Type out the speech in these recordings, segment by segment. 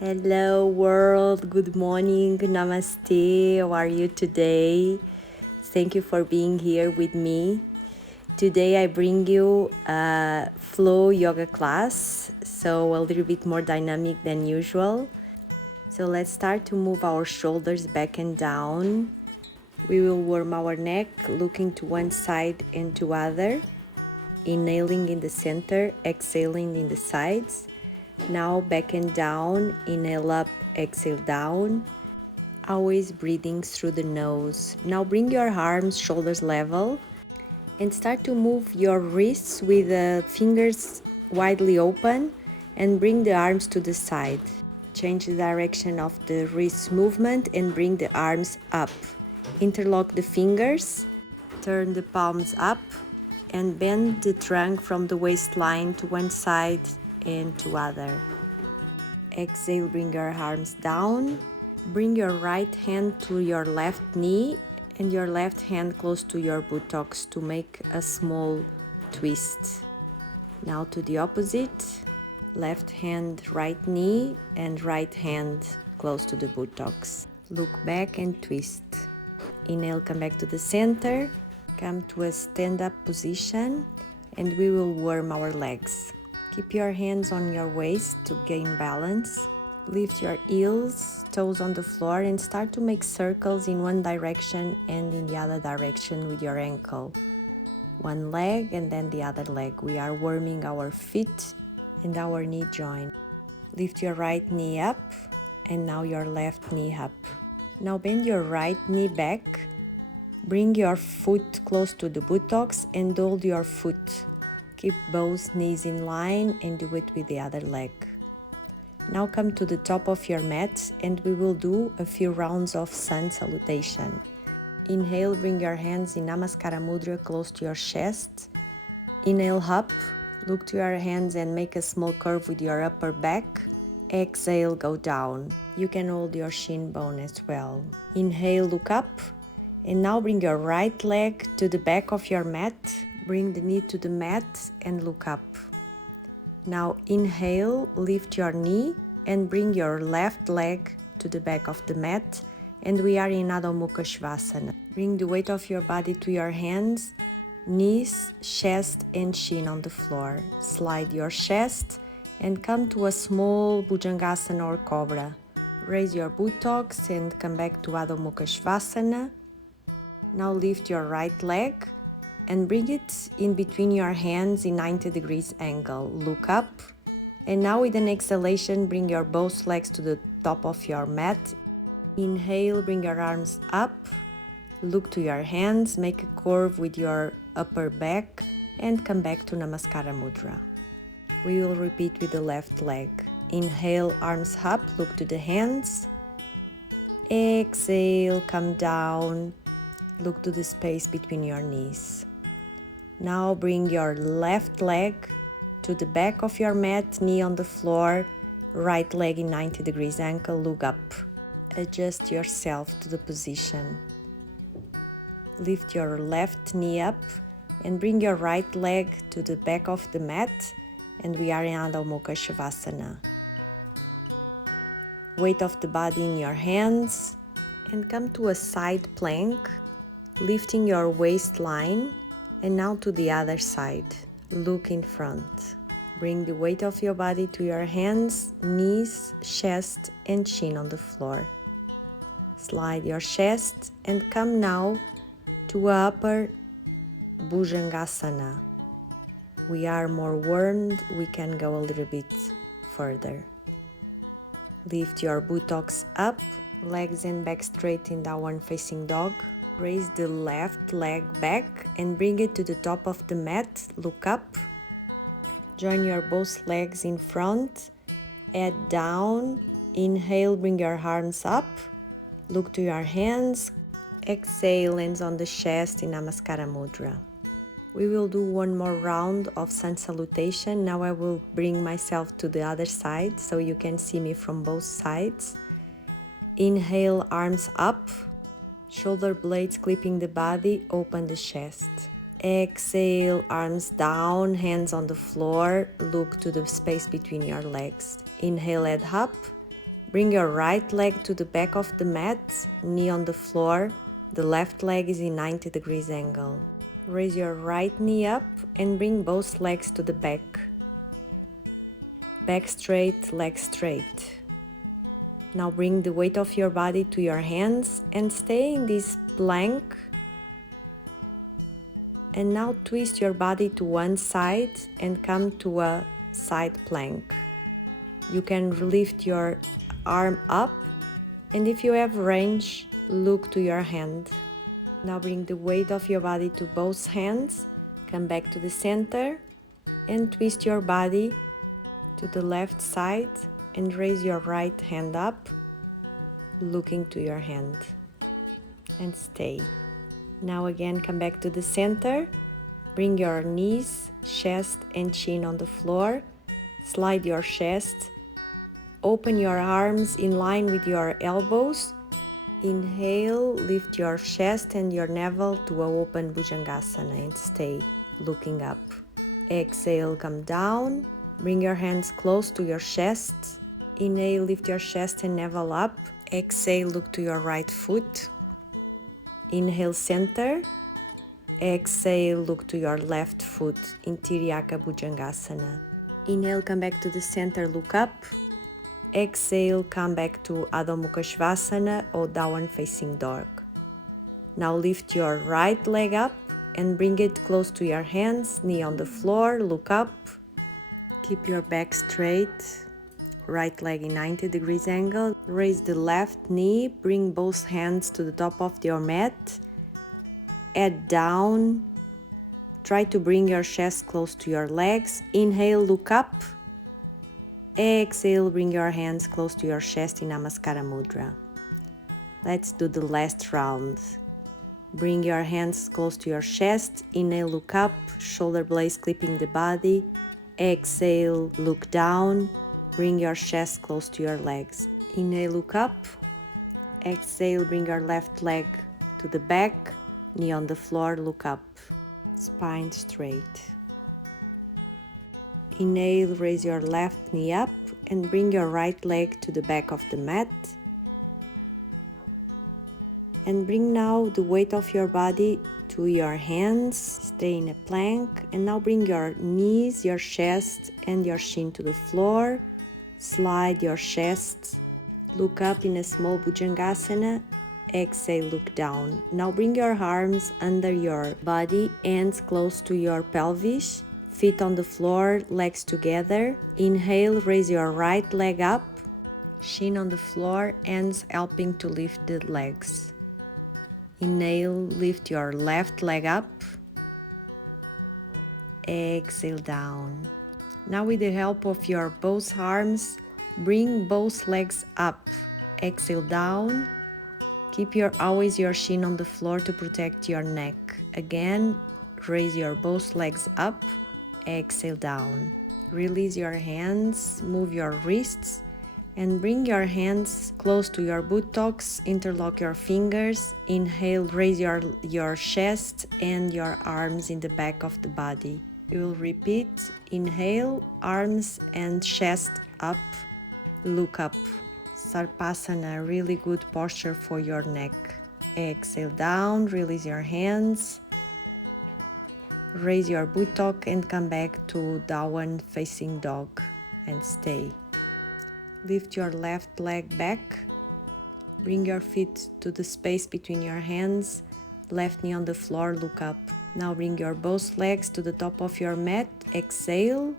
Hello world, good morning, Namaste, how are you today? Thank you for being here with me. Today I bring you a flow yoga class, so a little bit more dynamic than usual. So let's start to move our shoulders back and down. We will warm our neck, looking to one side and to other. Inhaling in the center, exhaling in the sides. Now back and down, inhale up, exhale down. Always breathing through the nose. Now bring your arms, shoulders level, and start to move your wrists with the fingers widely open and bring the arms to the side. Change the direction of the wrist movement and bring the arms up. Interlock the fingers, turn the palms up, and bend the trunk from the waistline to one side and to other. Exhale, bring your arms down. Bring your right hand to your left knee and your left hand close to your buttocks to make a small twist. Now to the opposite. Left hand, right knee, and right hand close to the buttocks. Look back and twist. Inhale, come back to the center. Come to a stand-up position and we will warm our legs. Keep your hands on your waist to gain balance. Lift your heels, toes on the floor, and start to make circles in one direction and in the other direction with your ankle. One leg and then the other leg. We are warming our feet and our knee joint. Lift your right knee up and now your left knee up. Now bend your right knee back. Bring your foot close to the buttocks and hold your foot. Keep both knees in line and do it with the other leg. Now come to the top of your mat and we will do a few rounds of Sun Salutation. Inhale, bring your hands in Namaskara Mudra close to your chest. Inhale up, look to your hands and make a small curve with your upper back. Exhale, go down. You can hold your shin bone as well. Inhale, look up. And now bring your right leg to the back of your mat. Bring the knee to the mat and look up. Now inhale, lift your knee and bring your left leg to the back of the mat. And we are in Adho Mukha Svanasana. Bring the weight of your body to your hands, knees, chest and shin on the floor. Slide your chest and come to a small Bhujangasana or Cobra. Raise your buttocks and come back to Adho Mukha Svanasana. Now lift your right leg and bring it in between your hands in 90 degrees angle. Look up. And now with an exhalation, bring your both legs to the top of your mat. Inhale, bring your arms up. Look to your hands, make a curve with your upper back and come back to Namaskara Mudra. We will repeat with the left leg. Inhale, arms up, look to the hands. Exhale, come down. Look to the space between your knees. Now bring your left leg to the back of your mat, knee on the floor, right leg in 90 degrees angle, look up. Adjust yourself to the position. Lift your left knee up and bring your right leg to the back of the mat and we are in Adho Mukha Svanasana. Weight of the body in your hands and come to a side plank. Lifting your waistline and now to the other side. Look in front. Bring the weight of your body to your hands, knees, chest and chin on the floor. Slide your chest and come now to upper Bhujangasana. We are more warmed, we can go a little bit further. Lift your buttocks up, legs and back straight in downward facing dog. Raise the left leg back and bring it to the top of the mat. Look up. Join your both legs in front. Head down. Inhale, bring your arms up. Look to your hands. Exhale, hands on the chest in Namaskara Mudra. We will do one more round of Sun Salutation. Now I will bring myself to the other side so you can see me from both sides. Inhale, arms up. Shoulder blades clipping the body, open the chest. Exhale, arms down, hands on the floor, look to the space between your legs. Inhale, head up. Bring your right leg to the back of the mat, knee on the floor. The left leg is in 90 degrees angle. Raise your right knee up and bring both legs to the back. Back straight, leg straight. Now bring the weight of your body to your hands and stay in this plank. And now twist your body to one side and come to a side plank. You can lift your arm up, and if you have range, look to your hand. Now bring the weight of your body to both hands, come back to the center and twist your body to the left side and raise your right hand up, looking to your hand, and stay. Now again come back to the center, bring your knees, chest and chin on the floor, slide your chest, open your arms in line with your elbows. Inhale, lift your chest and your navel to an open Bhujangasana and stay looking up. Exhale, come down, bring your hands close to your chest. Inhale, lift your chest and navel up. Exhale, look to your right foot. Inhale, center. Exhale, look to your left foot in Tiryaka Bhujangasana. Inhale, come back to the center, look up. Exhale, come back to Adho Mukha Svanasana or downward facing dog. Now lift your right leg up and bring it close to your hands, knee on the floor, look up. Keep your back straight, right leg in 90 degrees angle. Raise the left knee, bring both hands to the top of your mat. Head down, try to bring your chest close to your legs. Inhale, look up. Exhale, bring your hands close to your chest in Namaskara Mudra. Let's do the last round. Bring your hands close to your chest. Inhale, look up, shoulder blades clipping the body. Exhale, look down. Bring your chest close to your legs. Inhale, look up. Exhale, bring your left leg to the back. Knee on the floor, look up. Spine straight. Inhale, raise your left knee up and bring your right leg to the back of the mat. And bring now the weight of your body to your hands. Stay in a plank. And now bring your knees, your chest and your chin to the floor. Slide your chest. Look up in a small Bhujangasana. Exhale, look down. Now bring your arms under your body, hands close to your pelvis. Feet on the floor, legs together. Inhale, raise your right leg up. Shin on the floor, hands helping to lift the legs. Inhale, lift your left leg up. Exhale, down. Now with the help of your both arms, bring both legs up. Exhale, down. Keep always your shin on the floor to protect your neck. Again, raise your both legs up. Exhale, down. Release your hands, move your wrists, and bring your hands close to your buttocks. Interlock your fingers. Inhale, raise your chest and your arms in the back of the body. You will repeat. Inhale, arms and chest up. Look up. Sarpasana, really good posture for your neck. Exhale, down. Release your hands. Raise your buttock and come back to downward facing dog and stay. Lift your left leg back. Bring your feet to the space between your hands. Left knee on the floor, look up. Now bring your both legs to the top of your mat. Exhale.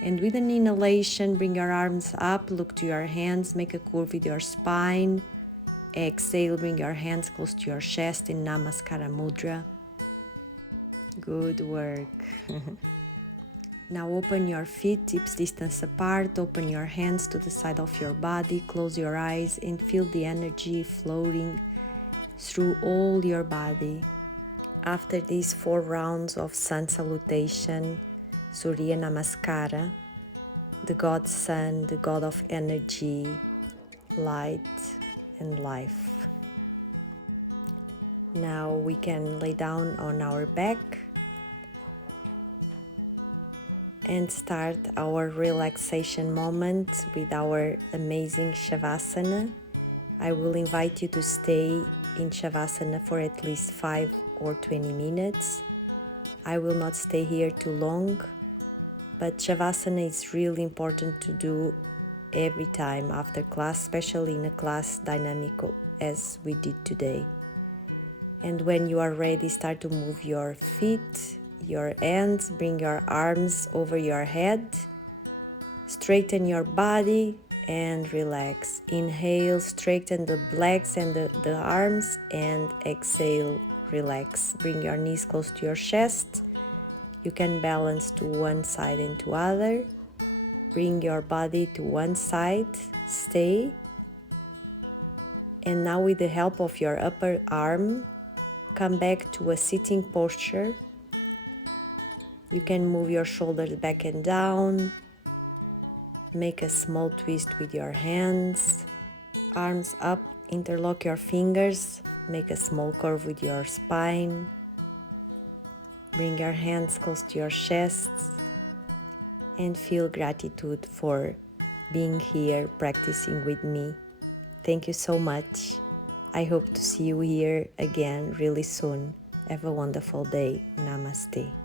And with an inhalation, bring your arms up, look to your hands, make a curve with your spine. Exhale, bring your hands close to your chest in Namaskara Mudra. Good work. Now open your feet, hips distance apart, open your hands to the side of your body, close your eyes and feel the energy flowing through all your body. After these 4 rounds of Sun Salutation, Surya Namaskara, the God Sun, the God of energy, light and life. Now we can lay down on our back. and start our relaxation moment with our amazing Shavasana. I will invite you to stay in Shavasana for at least 5 or 20 minutes. I will not stay here too long, but Shavasana is really important to do every time after class, especially in a class dynamic as we did today. And when you are ready, start to move your feet, your hands, bring your arms over your head, straighten your body and relax. Inhale, straighten the legs and the arms, and exhale, relax. Bring your knees close to your chest. You can balance to one side and to other. Bring your body to one side, stay. And now with the help of your upper arm, come back to a sitting posture. You can move your shoulders back and down. Make a small twist with your hands. Arms up, interlock your fingers. Make a small curve with your spine. Bring your hands close to your chest. And feel gratitude for being here practicing with me. Thank you so much. I hope to see you here again really soon. Have a wonderful day. Namaste.